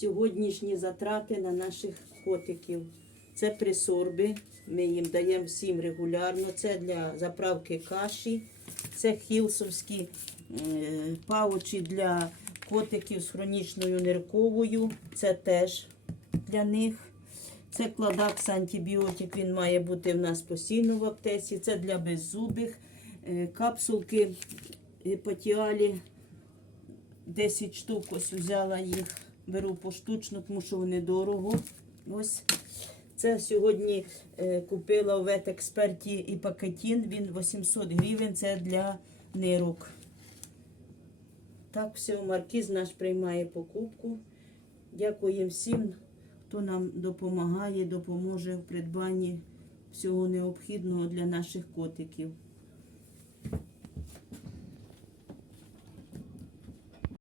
сьогоднішні затрати на наших котиків. Це присорби. Ми їм даємо всім регулярно. Це для заправки каші. Це хілсовські е, паучі для котиків з хронічною нирковою. Це теж для них. Це кладакс антибіотик, він має бути в нас постійно в аптеці. Це для беззубих. Е, Капсулки гепатіалі. 10 штук ось взяла їх. Беру поштучно, тому що вони дорого. Ось. Це сьогодні е, купила у ветексперті і пакетін. Він 800 гривень. Це для нирок. Так, все, маркіз наш приймає покупку. Дякуємо всім, хто нам допомагає, допоможе в придбанні всього необхідного для наших котиків.